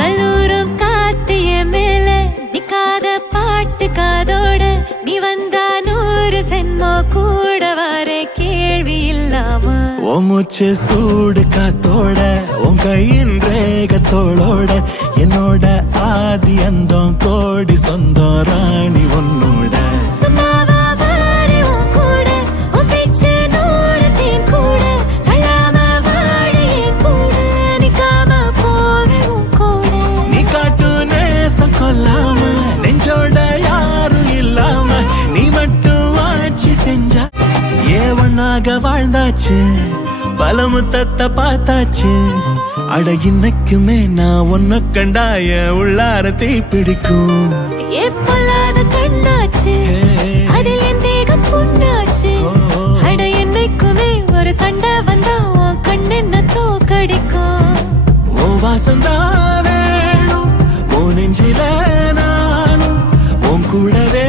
கல்லூரும் காத்திய மேல நிக்காத பாட்டு காதோட நீ வந்தா 100 சென்மோ கூட வர கேள்வி இல்லாம மூச்சு சூடு காத்தோட உன் கையின் ரேகத்தோளோட என்னோட ஆதி அந்தம் கோடி சொந்தம் ராணி உன்னோட கொல்லாம நெஞ்சோட யாரும் இல்லாம நீ மட்டும் ஆட்சி செஞ்சா ஏவனாக வாழ்ந்தாச்சு பலமுத்தத்தை பார்த்தாச்சு அட இன்னைக்குமே நான் உன்ன கண்டாய உள்ளார தீ பிடிக்கும் எப்பொல்லாத கண்ணாச்சு அதில் என் தேகம் புண்ணாச்சு அட என்னைக்குமே ஒரு சண்டை வந்தா உன் கண்ணென்ன தோக்கடிக்கும் ஓ வாசந்தா வேணும் ஓ நெஞ்சில நானும் உன் கூடவே